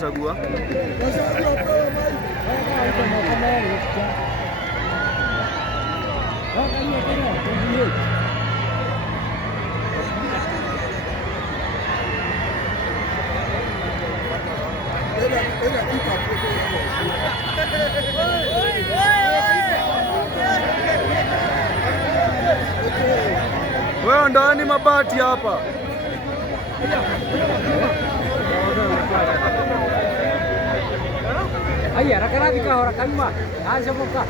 Chagua. Wewe ndani mabati hapa. Aya, raka-raka ka, raka-raka. Ah, siya mo ka.